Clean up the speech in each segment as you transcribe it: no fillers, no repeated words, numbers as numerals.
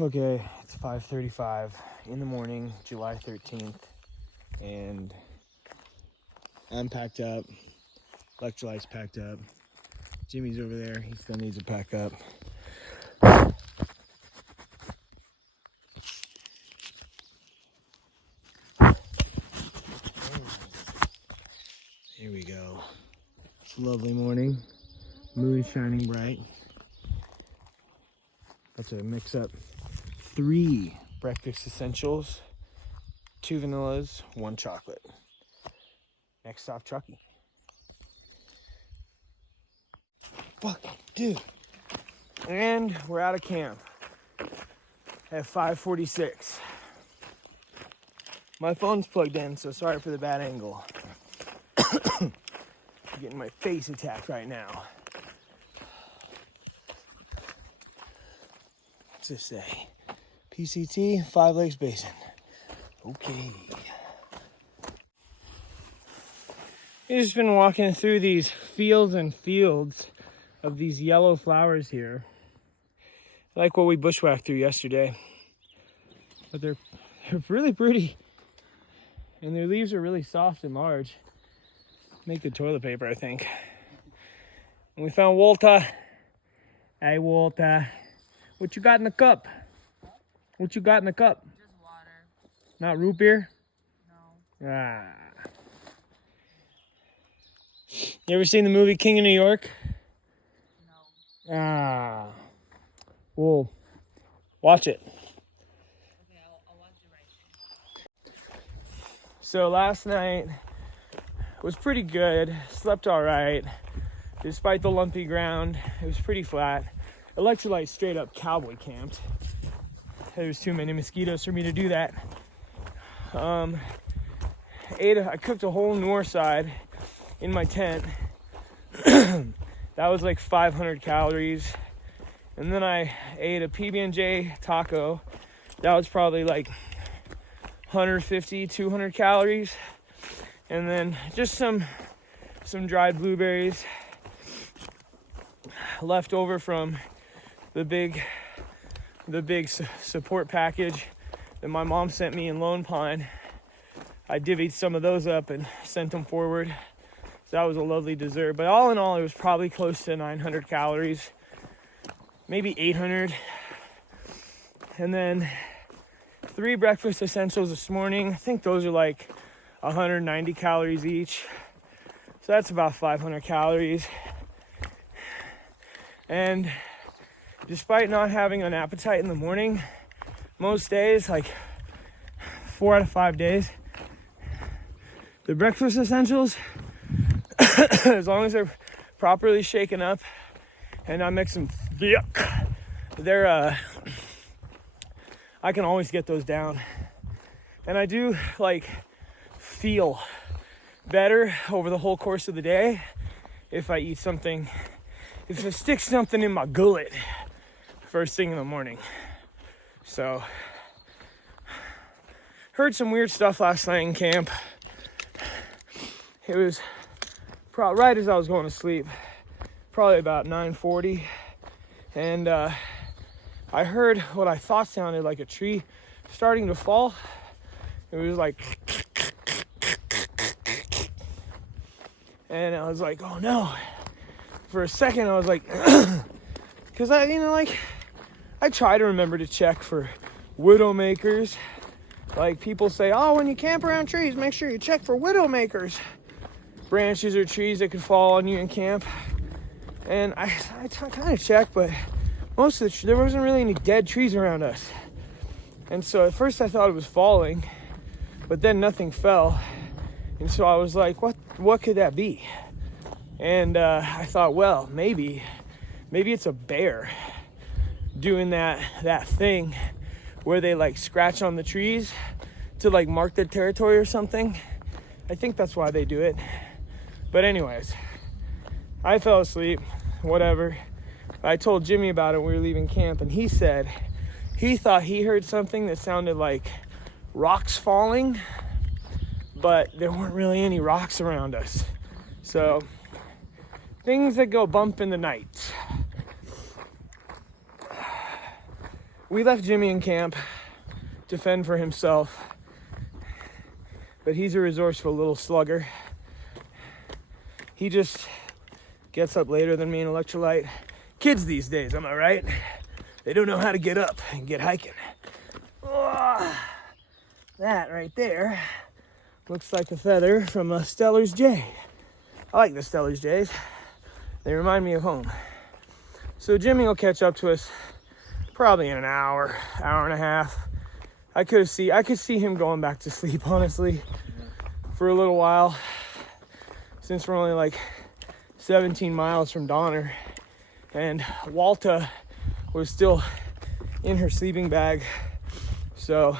Okay, it's 5:35 in the morning, July 13th, and I'm packed up. Electrolyte's packed up. Jimmy's over there. He still needs to pack up. Here we go. It's a lovely morning. Moon is shining bright. About to mix up 3 breakfast essentials, 2 vanillas, 1 chocolate. Next stop, Truckee. Fuck, dude. And we're out of camp at 5:46. My phone's plugged in, so sorry for the bad angle. I'm getting my face attacked right now. What's this say? PCT, 5 Lakes Basin. Okay. We've just been walking through these fields and fields of these yellow flowers here. Like what we bushwhacked through yesterday. But they're really pretty. And their leaves are really soft and large. Make good toilet paper, I think. And we found Walter. Hey, Walter. What you got in the cup? What you got in the cup? Just water. Not root beer? No. Ah. You ever seen the movie King of New York? No. Ah. Well, watch it. Okay, I'll watch it right now. So last night was pretty good. Slept all right. Despite the lumpy ground, it was pretty flat. Electrolyte straight up cowboy camped. There was too many mosquitoes for me to do that. I cooked a whole north side in my tent. That was like 500 calories. And then I ate a PB&J taco. That was probably like 150, 200 calories. And then just some dried blueberries left over from the big support package that my mom sent me in Lone Pine. I divvied some of those up and sent them forward. So that was a lovely dessert. But all in all, it was probably close to 900 calories, maybe 800. And then 3 breakfast essentials this morning. I think those are like 190 calories each. So that's about 500 calories. And despite not having an appetite in the morning, most days, like 4 out of 5 days, the breakfast essentials, as long as they're properly shaken up and I mix them, I can always get those down. And I do like feel better over the whole course of the day if I eat something, if I stick something in my gullet first thing in the morning. So, heard some weird stuff last night in camp. It was right as I was going to sleep, probably about 9:40, and I heard what I thought sounded like a tree starting to fall. It was like, and I was like, oh no. For a second, I was like, because I try to remember to check for widowmakers. Like people say, oh, when you camp around trees, make sure you check for widowmakers. Branches or trees that could fall on you in camp. And I kind of checked, but there wasn't really any dead trees around us. And so at first I thought it was falling, but then nothing fell. And so I was like, what could that be? And I thought, well, maybe it's a bear doing that thing where they like scratch on the trees to like mark their territory or something. I think that's why they do it. But anyways, I fell asleep, whatever. I told Jimmy about it when we were leaving camp, and he said he thought he heard something that sounded like rocks falling, but there weren't really any rocks around us. So, things that go bump in the night. we left Jimmy in camp to fend for himself, but he's a resourceful little slugger. He just gets up later than me in electrolyte. Kids these days, am I right? They don't know how to get up and get hiking. Oh, that right there looks like a feather from a Steller's Jay. I like the Steller's Jays. They remind me of home. So Jimmy will catch up to us probably in an hour, hour and a half. I could see him going back to sleep, honestly, for a little while, since we're only like 17 miles from Donner, and Walta was still in her sleeping bag. So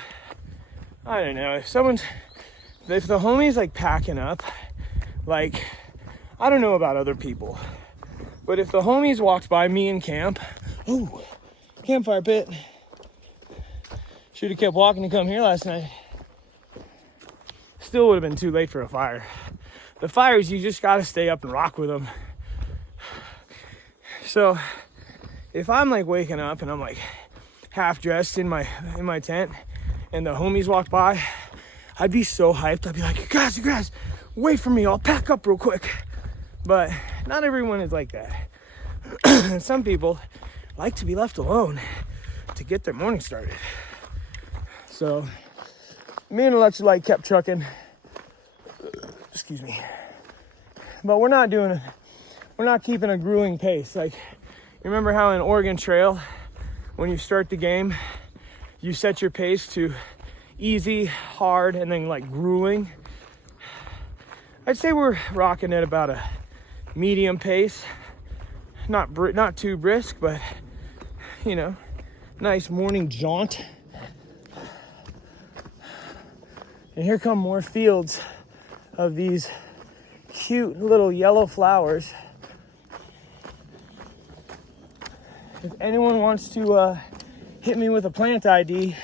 I don't know, if the homie's like packing up, like, I don't know about other people, but if the homies walked by me in camp, oh, campfire pit, should have kept walking to come here last night. Still would have been too late for a fire. The fires, you just gotta stay up and rock with them. So if I'm like waking up and I'm like half dressed in my tent and the homies walk by, I'd be so hyped. I'd be like, you guys, wait for me, I'll pack up real quick. But not everyone is like that. Some people like to be left alone to get their morning started. So me and Electrolyte kept trucking. Excuse me. But we're not keeping a grueling pace. Like, you remember how in Oregon Trail, when you start the game, you set your pace to easy, hard, and then like grueling? I'd say we're rocking at about a medium pace. Not too brisk, but you know, nice morning jaunt. And here come more fields of these cute little yellow flowers. If anyone wants to hit me with a plant ID,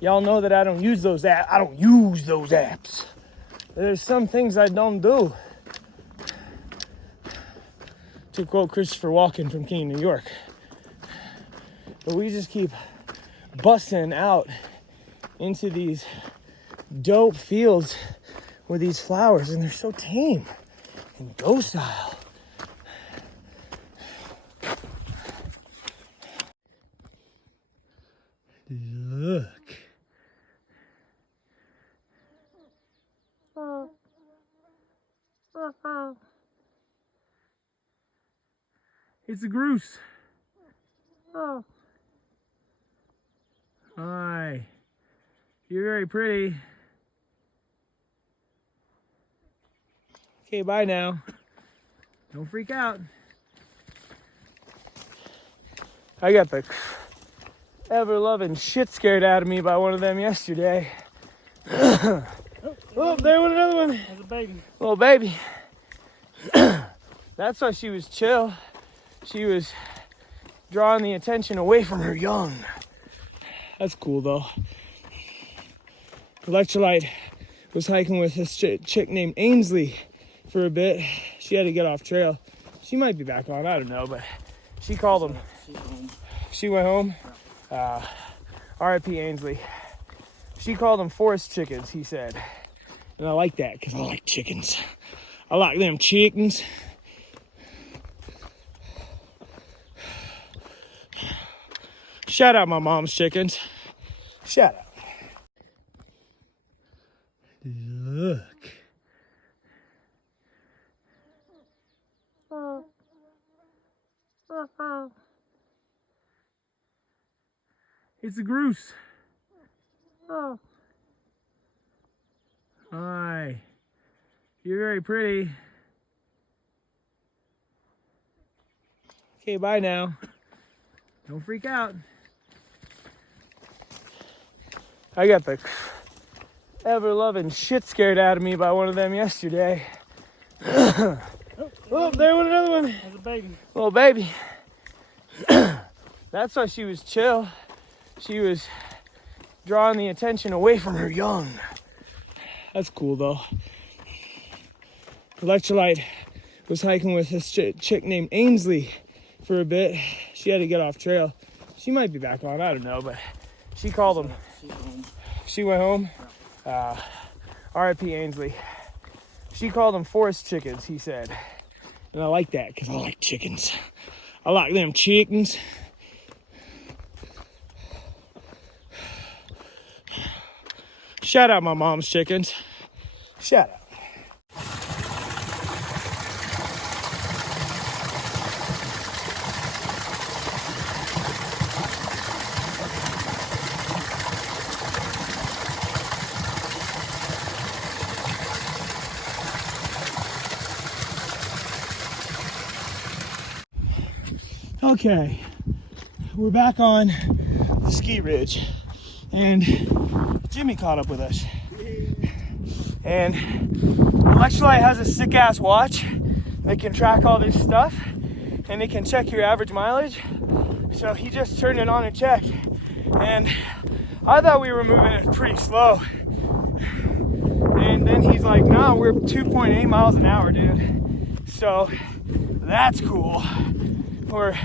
y'all know that I don't use those apps. There's some things I don't do. To quote Christopher Walken from King, New York. But we just keep busting out into these dope fields with these flowers, and they're so tame and docile. Look. It's a goose. Oh. Hi. You're very pretty. Okay, bye now. Don't freak out. I got the ever-loving shit scared out of me by one of them yesterday. Oh, there went another one. There's a baby. Little baby. That's why she was chill. She was drawing the attention away from her young. That's cool though. Electrolyte was hiking with this chick named Ainsley for a bit. She had to get off trail. She might be back on, I don't know, but she called him. She went home? R.I.P. Ainsley. She called them forest chickens, he said. And I like that because I like chickens. I like them chickens. Shout out my mom's chickens. Shout out. Look. It's a goose. Oh. Hi. You're very pretty. Okay, bye now. Don't freak out. I got the ever-loving shit scared out of me by one of them yesterday. Oh, there went another one. There's a baby. Little baby. That's why she was chill. She was drawing the attention away from her young. That's cool though. Electrolyte was hiking with this chick named Ainsley for a bit. She had to get off trail. She might be back on, I don't know, but she called them. She went home? R.I.P. Ainsley. She called them forest chickens, he said. And I like that, because I like chickens. I like them chickens. Shout out my mom's chickens. Shout out. Okay, we're back on the ski ridge, and Jimmy caught up with us. And Electrolyte has a sick ass watch that can track all this stuff, and it can check your average mileage. So he just turned it on and checked, and I thought we were moving it pretty slow. And then he's like, "No, we're 2.8 miles an hour, dude." So that's cool. We're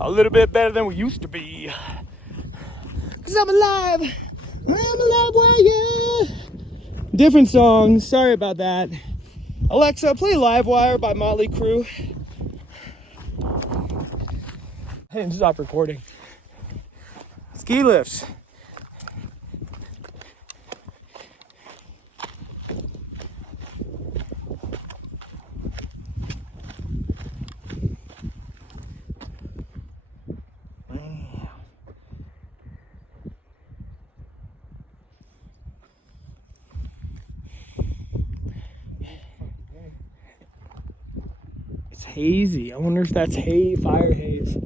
a little bit better than we used to be. Cause I'm alive. I'm alive, where you? Different song. Sorry about that. Alexa, play Livewire by Motley Crue. I didn't stop recording. Ski lifts. Hazy. I wonder if that's fire haze.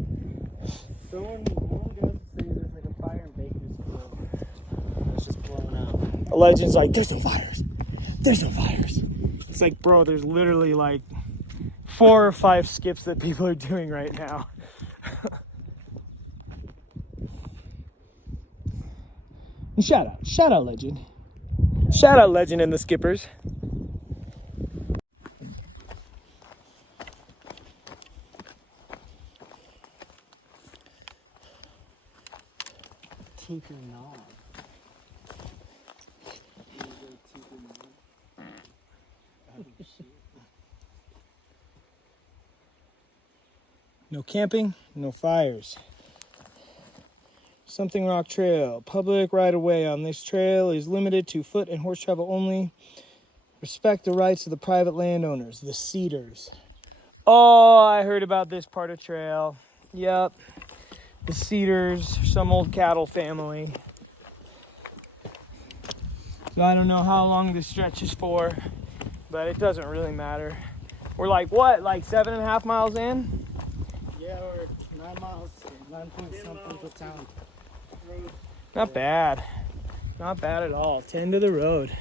Someone does say there's like a fire in Bakersfield that's just blowing up. A legend's like, there's no fires. There's no fires. It's like, bro, there's literally like 4 or 5 skips that people are doing right now. And shout out Legend. Shout out Legend and the skippers. Tinker Knob. No camping, no fires. Something Rock Trail. Public right of way on this trail is limited to foot and horse travel only. Respect the rights of the private landowners, the Cedars. Oh, I heard about this part of trail. Yep. The Cedars, some old cattle family. So I don't know how long this stretch is for, but it doesn't really matter. We're like, what, like 7.5 miles in? Yeah, we're 9 miles, 9 point something to town. Not bad. Not bad at all. 10 to the road.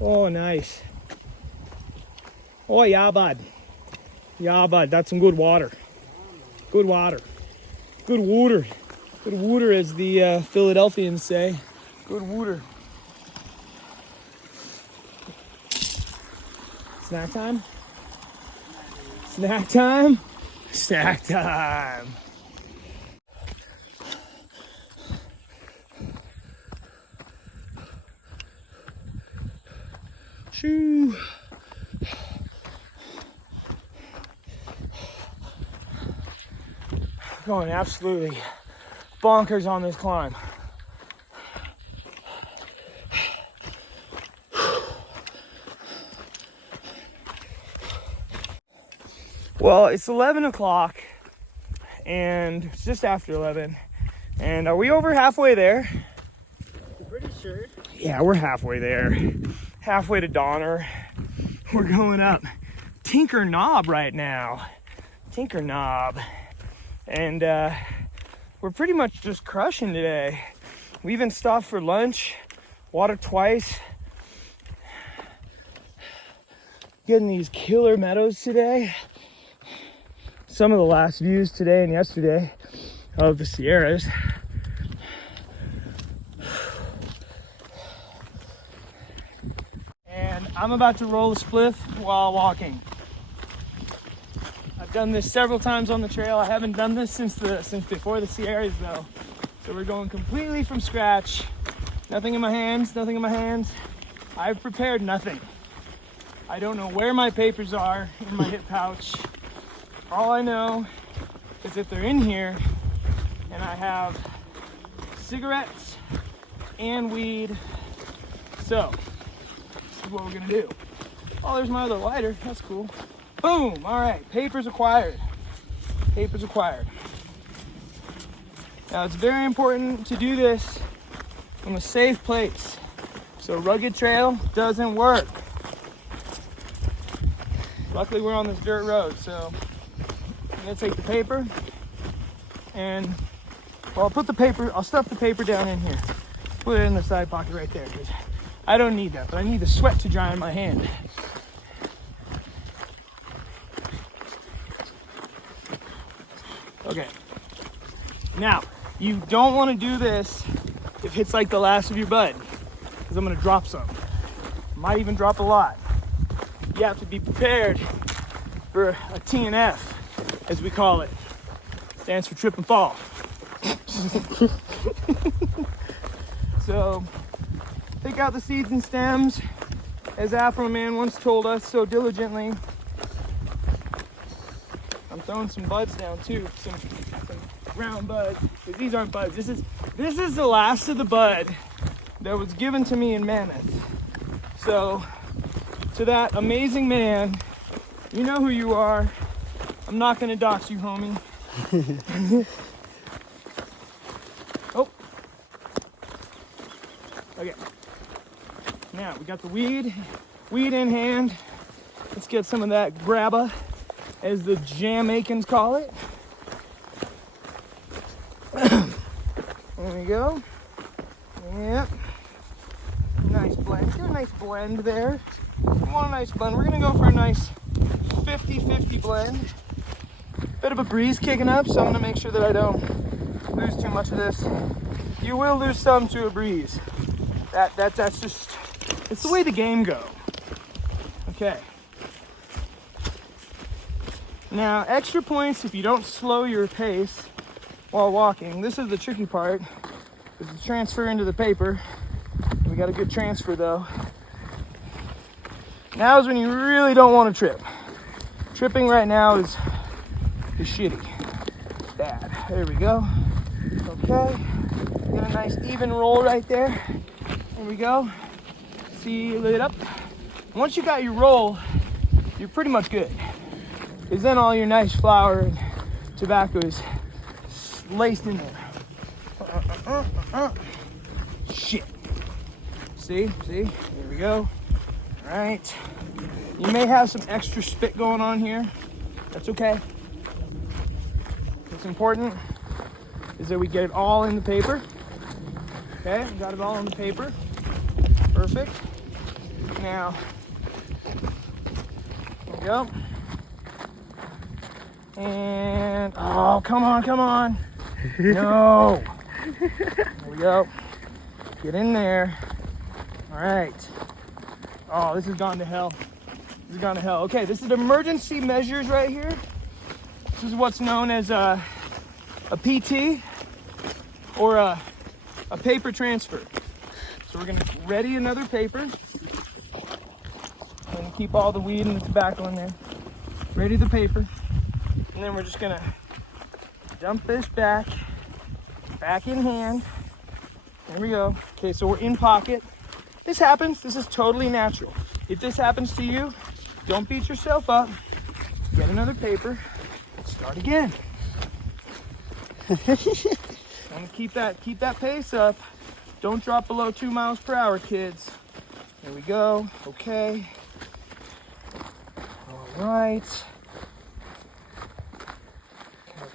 Oh, nice. Oh, yeah, bud. Yeah, bud. That's some good water. Good water. Good water. Good water, as the Philadelphians say. Good water. Snack time? Snack time? Snack time. Shoo. Going absolutely bonkers on this climb. Well, it's 11 o'clock and it's just after 11. And are we over halfway there? I'm pretty sure. Yeah, we're halfway there. Halfway to Donner. We're going up Tinker Knob right now. Tinker Knob. And we're pretty much just crushing today. We even stopped for lunch, water twice. Getting these killer meadows today. Some of the last views today and yesterday of the Sierras. And I'm about to roll a spliff while walking. I've done this several times on the trail. I haven't done this since before the Sierras though. So we're going completely from scratch. Nothing in my hands, nothing in my hands. I've prepared nothing. I don't know where my papers are in my hip pouch. All I know is that they're in here, and I have cigarettes and weed. So, this is what we're gonna do. Oh, there's my other lighter, that's cool. Boom, all right, papers acquired. Papers acquired. Now it's very important to do this from a safe place. So rugged trail doesn't work. Luckily we're on this dirt road, so I'm gonna take the paper and, well, I'll stuff the paper down in here. Put it in the side pocket right there, because I don't need that, but I need the sweat to dry on my hand. Okay. Now, you don't want to do this if it's like the last of your bud, because I'm going to drop some. Might even drop a lot. You have to be prepared for a TNF, as we call it. Stands for trip and fall. So, pick out the seeds and stems, as Afro Man once told us so diligently. I'm throwing some buds down too, some round buds. But these aren't buds. This is the last of the bud that was given to me in Mammoth. So, to that amazing man, you know who you are. I'm not gonna dox you, homie. Oh. Okay. Now we got the weed in hand. Let's get some of that grabba, as the Jamaicans call it. There we go. Yep. Nice blend. Get a nice blend there. We want a nice blend. We're gonna go for a nice 50-50 blend. Bit of a breeze kicking up, so I'm gonna make sure that I don't lose too much of this. You will lose some to a breeze. That's just, it's the way the game go. Okay. Now, extra points if you don't slow your pace while walking. This is the tricky part, is the transfer into the paper. We got a good transfer though. Now is when you really don't want to trip. Tripping right now is shitty. It's bad. There we go. Okay. Get a nice even roll right there. There we go. Seal it up. Once you got your roll, you're pretty much good. Because then all your nice flour and tobacco is laced in there. Shit. See? There we go. All right. You may have some extra spit going on here. That's okay. What's important is that we get it all in the paper. Okay, we got it all in the paper. Perfect. Now, there we go. And, oh, come on. No. There we go. Get in there. All right. Oh, this has gone to hell. Okay, this is emergency measures right here. This is what's known as a PT or a paper transfer. So we're gonna ready another paper. I'm gonna keep all the weed and the tobacco in there. Ready the paper. And then we're just gonna dump this back in hand. There we go. Okay, so we're in pocket. This happens, this is totally natural. If this happens to you, don't beat yourself up. Get another paper, start again. And keep that pace up. Don't drop below 2 miles per hour, kids. There we go, okay. All right.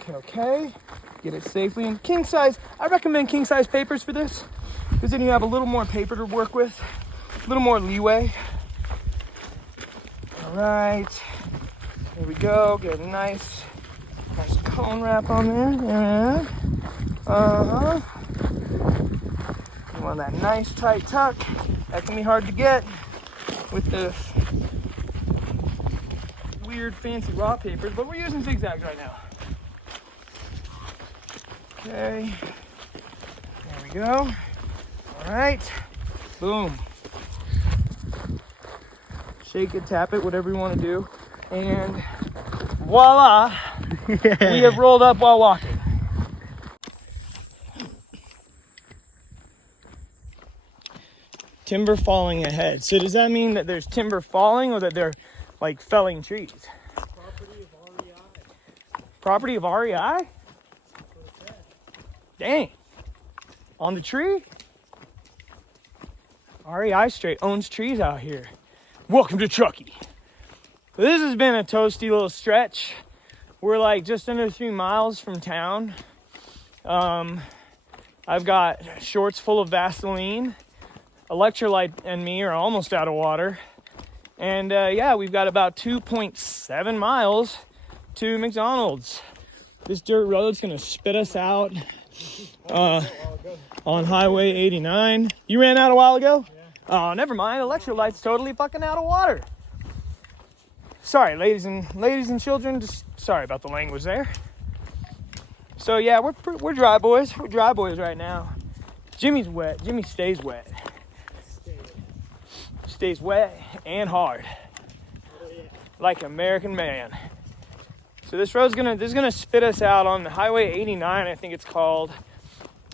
Okay. Get it safely in king size. I recommend king size papers for this, because then you have a little more paper to work with, a little more leeway. All right, here we go. Get a nice cone wrap on there. Yeah. You want that nice tight tuck. That can be hard to get with the weird fancy raw papers, but we're using zigzags right now. Okay, there we go. All right, boom. Shake it, tap it, whatever you want to do. And voila, we have rolled up while walking. Timber falling ahead. So does that mean that there's timber falling or that they're like felling trees? Property of REI. Property of REI? Dang. On the tree? REI straight owns trees out here. Welcome to Truckee. This has been a toasty little stretch. We're like just under 3 miles from town. I've got shorts full of Vaseline. Electrolyte and me are almost out of water. And yeah, we've got about 2.7 miles to McDonald's. This dirt road's gonna spit us out on Highway 89. You ran out a while ago? Yeah. Oh, never mind. Electrolyte's totally fucking out of water. Sorry, ladies and children. Just sorry about the language there. So yeah, we're dry boys. We're dry boys right now. Jimmy's wet. Jimmy stays wet. Stays wet and hard, like American man. So this road's gonna spit us out on Highway 89, I think it's called,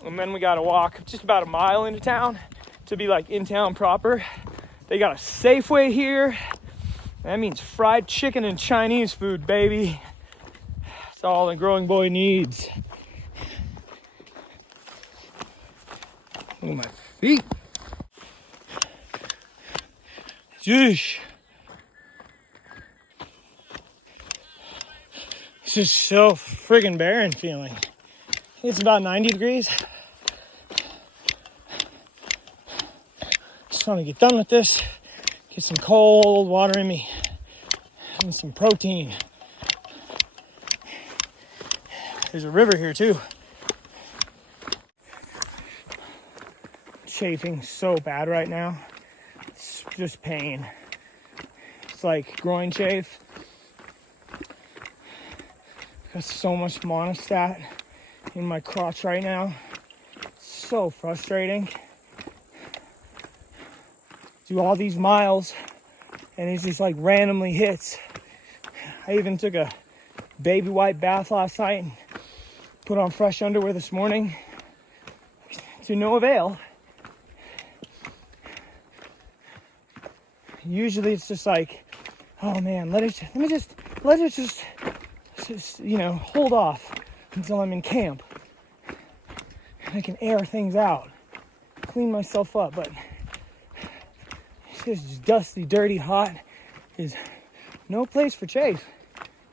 and then we gotta walk just about a mile into town to be like in town proper. They got a Safeway here. That means fried chicken and Chinese food, baby. That's all a growing boy needs. Look at my feet. Jeez. It's just so friggin' barren feeling. It's about 90 degrees. Just want to get done with this. Get some cold water in me. And some protein. There's a river here too. Chafing so bad right now. It's just pain. It's like groin chafe. Got so much monostat in my crotch right now. It's so frustrating. Do all these miles and it just like randomly hits. I even took a baby wipe bath last night and put on fresh underwear this morning to no avail. Usually it's just like, oh man, let it just hold off until I'm in camp. I can air things out, clean myself up, but it's just dusty, dirty, hot is no place for chafe.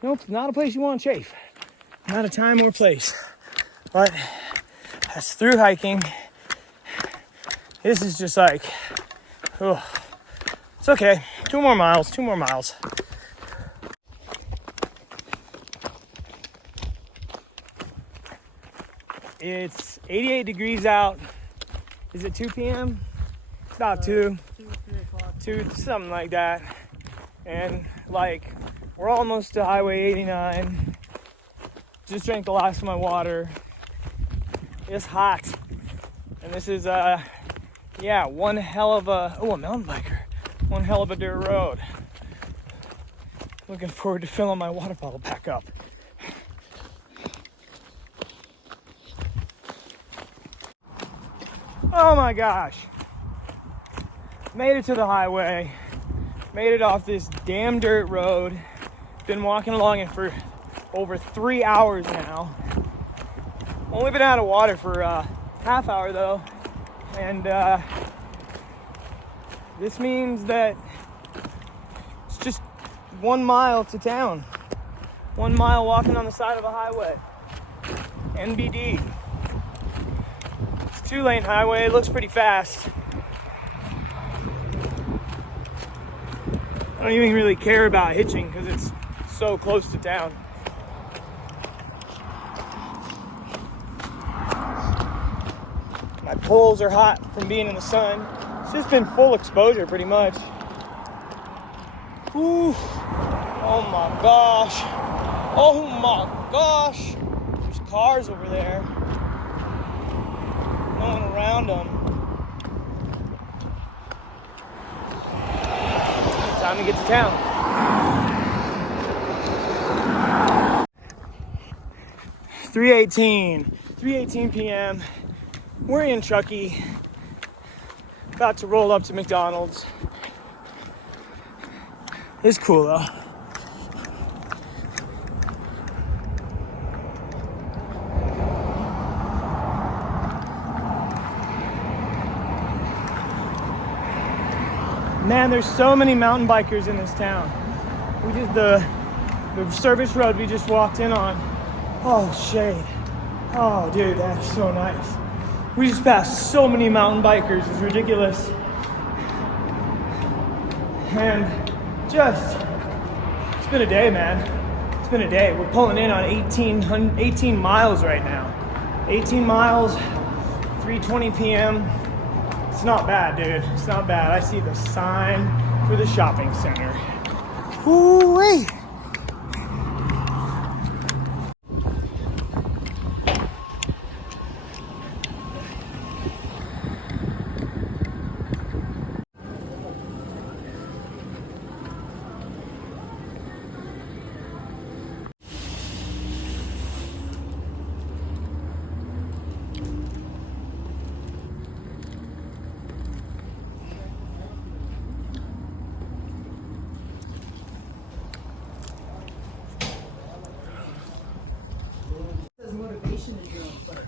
Nope, not a place you want to chafe. Not a time or place. But that's through hiking. This is just like, oh, it's okay. 2 more miles. It's 88 degrees out. Is it 2 p.m.? It's about 2, 2, something like that. And like, we're almost to Highway 89. Just drank the last of my water. It's hot. And this is, one hell of a mountain biker. One hell of a dirt road. Looking forward to filling my water bottle back up. Oh my gosh. Made it to the highway. Made it off this damn dirt road. Been walking along it for over 3 hours now. Only been out of water for a half hour though. And this means that it's just 1 mile to town. 1 mile walking on the side of a highway. NBD. It's a 2-lane highway. It looks pretty fast. I don't even really care about hitching because it's so close to town. My poles are hot from being in the sun. It's just been full exposure pretty much. Whew. Oh my gosh. Oh my gosh. There's cars over there. No one around them. Time to get to town. $3:18 p.m. We're in Truckee. About to roll up to McDonald's. It's cool though. Man, there's so many mountain bikers in this town. We just the service road we just walked in on. Oh, shade. Oh, dude, that's so nice. We just passed so many mountain bikers. It's ridiculous. And just, it's been a day, man. It's been a day. We're pulling in on 18 miles right now. 18 miles, 3:20 p.m. It's not bad, dude. It's not bad. I see the sign for the shopping center. Woo-wee.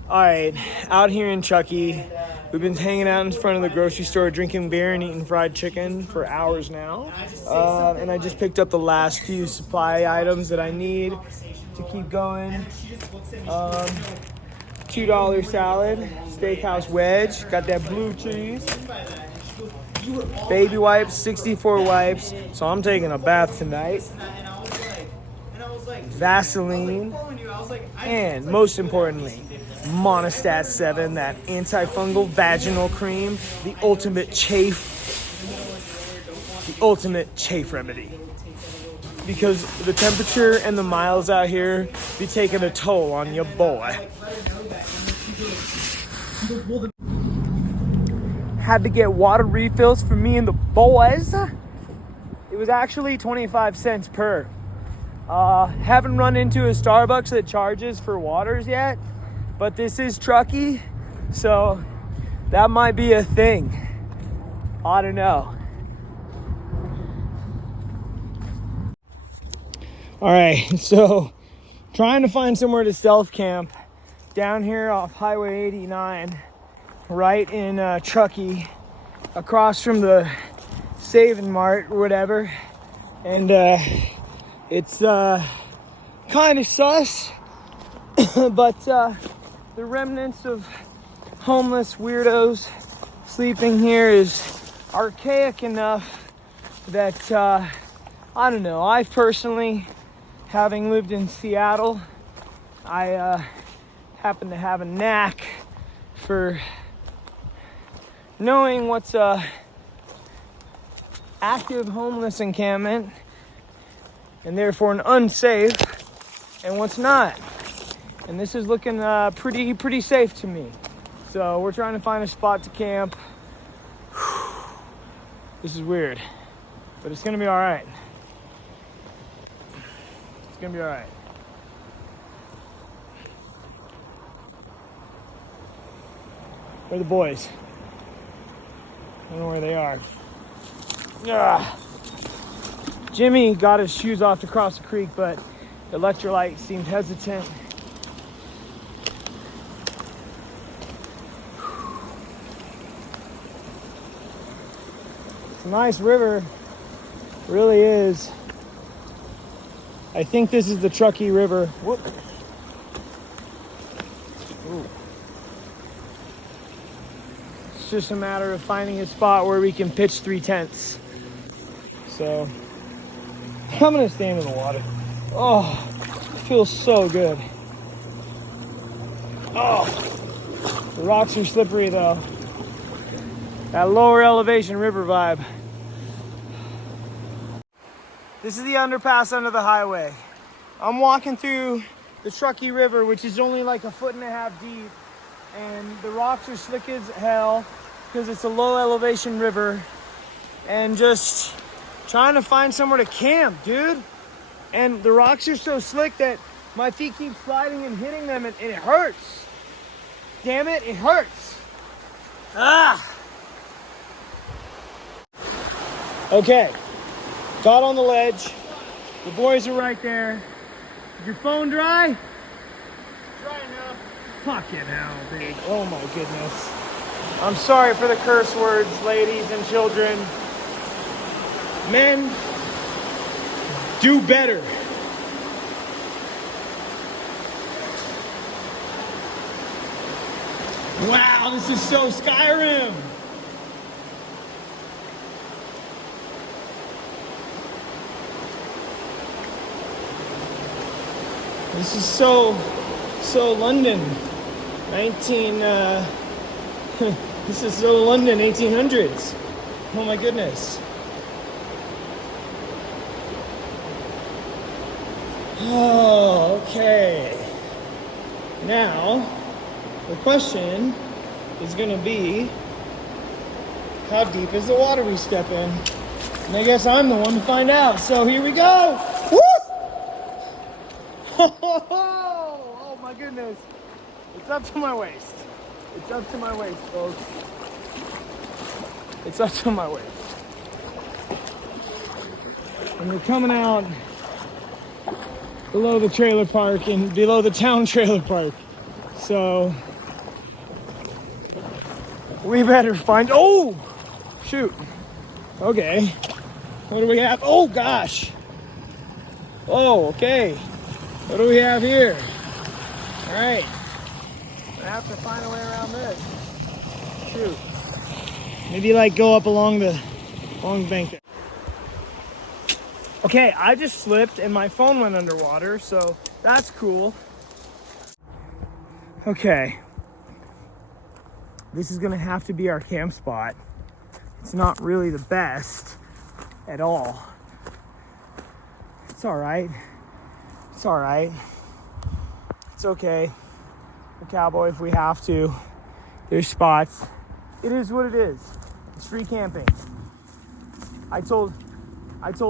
All right, out here in Truckee, we've been hanging out in front of the grocery store, drinking beer and eating fried chicken for hours now. And I just picked up the last few supply items that I need to keep going. $2 salad, steakhouse wedge, got that blue cheese, baby wipes, 64 wipes. So I'm taking a bath tonight. Vaseline, and most importantly, Monostat 7, that antifungal vaginal cream, the ultimate chafe remedy. Because the temperature and the miles out here be taking a toll on your boy. Had to get water refills for me and the boys. It was actually 25 cents per. Haven't run into a Starbucks that charges for waters yet, but this is Truckee, so that might be a thing. I don't know. All right, so trying to find somewhere to self camp down here off Highway 89, right in Truckee, across from the Save and Mart or whatever, and it's kind of sus, but the remnants of homeless weirdos sleeping here is archaic enough that, I don't know, I personally, having lived in Seattle, I happen to have a knack for knowing what's a active homeless encampment and therefore an unsafe, and what's not. And this is looking pretty safe to me. So we're trying to find a spot to camp. This is weird, but it's gonna be all right. It's gonna be all right. Where are the boys? I don't know where they are. Ah. Jimmy got his shoes off to cross the creek, but Electrolyte seemed hesitant. It's a nice river, it really is. I think this is the Truckee River. Whoop. Ooh. It's just a matter of finding a spot where we can pitch 3 tents. So I'm gonna stand in the water. Oh, it feels so good. Oh, the rocks are slippery though. That lower elevation river vibe. This is the underpass under the highway. I'm walking through the Truckee River, which is only like 1.5 feet deep. And the rocks are slick as hell because it's a low elevation river. And just trying to find somewhere to camp, dude. And the rocks are so slick that my feet keep sliding and hitting them, and it hurts. Damn it, it hurts. Ah! Okay, got on the ledge. The boys are right there. Is your phone dry? Dry enough. Fucking hell, dude. Oh my goodness. I'm sorry for the curse words, ladies and children. Men, do better. Wow, this is so Skyrim. This is so London. This is so London 1800s. Oh my goodness. Oh, okay. Now, the question is gonna be, how deep is the water we step in? And I guess I'm the one to find out. So here we go. Woo! Oh my goodness. It's up to my waist. It's up to my waist, folks. It's up to my waist. And we're coming out below the trailer park and below the town trailer park. So we better find, oh, shoot. Okay. What do we have? Oh gosh. Oh, okay. What do we have here? All right. I have to find a way around this. Shoot. Maybe like go up along the bank there. Okay, I just slipped and my phone went underwater, so that's cool. Okay. This is gonna have to be our camp spot. It's not really the best at all. It's all right. It's all right. It's okay. A cowboy if we have to. There's spots. It is what it is. It's free camping. I told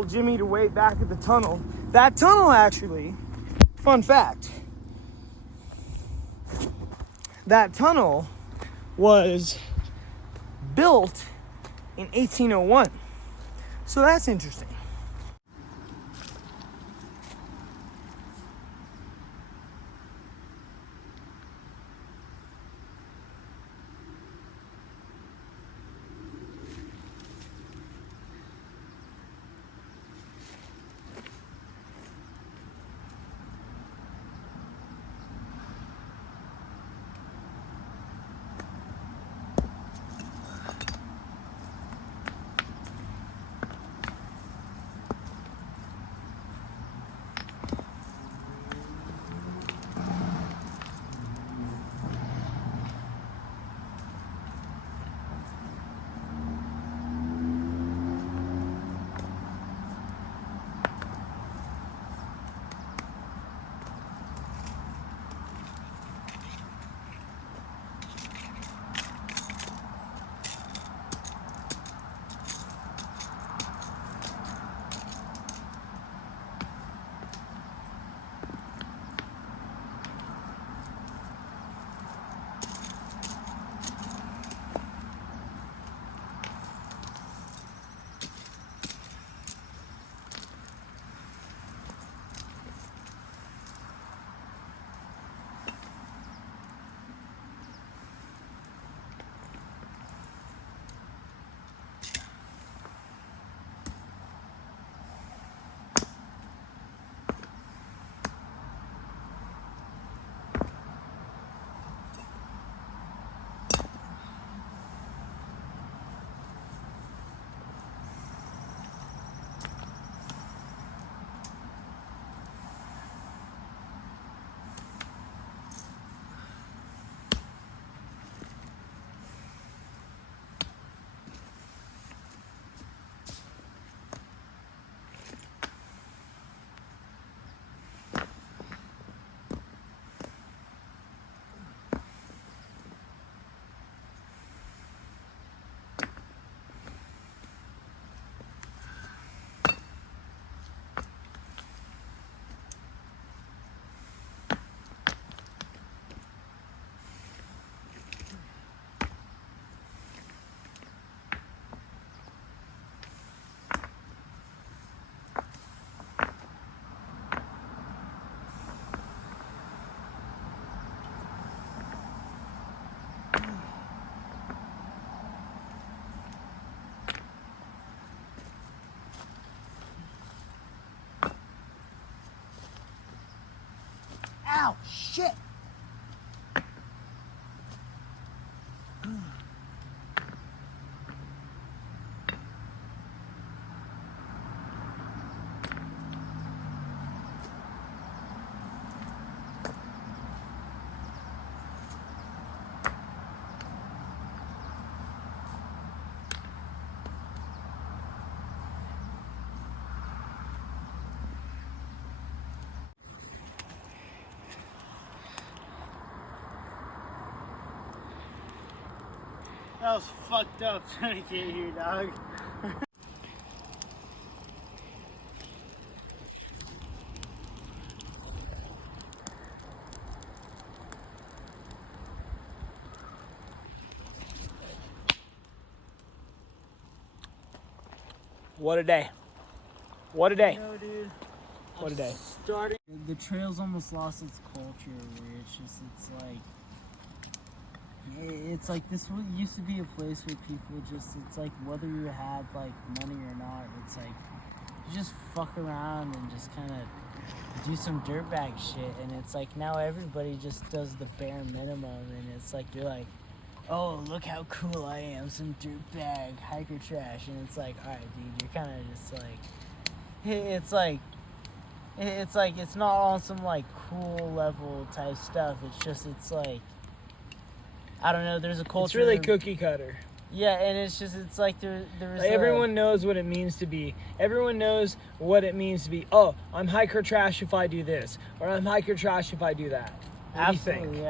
Jimmy to wait back at the tunnel. That tunnel actually, fun fact, that tunnel was built in 1801. So that's interesting. Ow, shit. That was fucked up trying to get here, dog. What a day. What a day. No, dude. What a day. Starting. The trail's almost lost its culture where it's like this used to be a place where people it's like whether you had like money or not, it's like you just fuck around and just kind of do some dirtbag shit, and it's like now everybody just does the bare minimum, and it's like you're like, oh, look how cool I am, some dirtbag hiker trash, and it's like, all right, dude, you're kind of just like, it's not on some like cool level type stuff. It's like, I don't know. There's a culture. It's really cookie cutter. Yeah, and it's like there's like everyone knows what it means to be. Everyone knows what it means to be. Oh, I'm hiker trash if I do this, or I'm hiker trash if I do that. What do you think? Absolutely,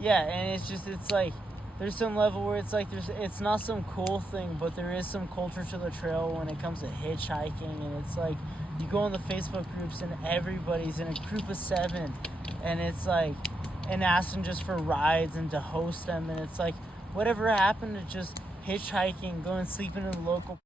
yeah, and it's like there's some level where it's like it's not some cool thing, but there is some culture to the trail when it comes to hitchhiking, and it's like you go on the Facebook groups and everybody's in a group of 7, and it's like and ask them just for rides and to host them, and it's like whatever happened to just hitchhiking, going sleeping in the local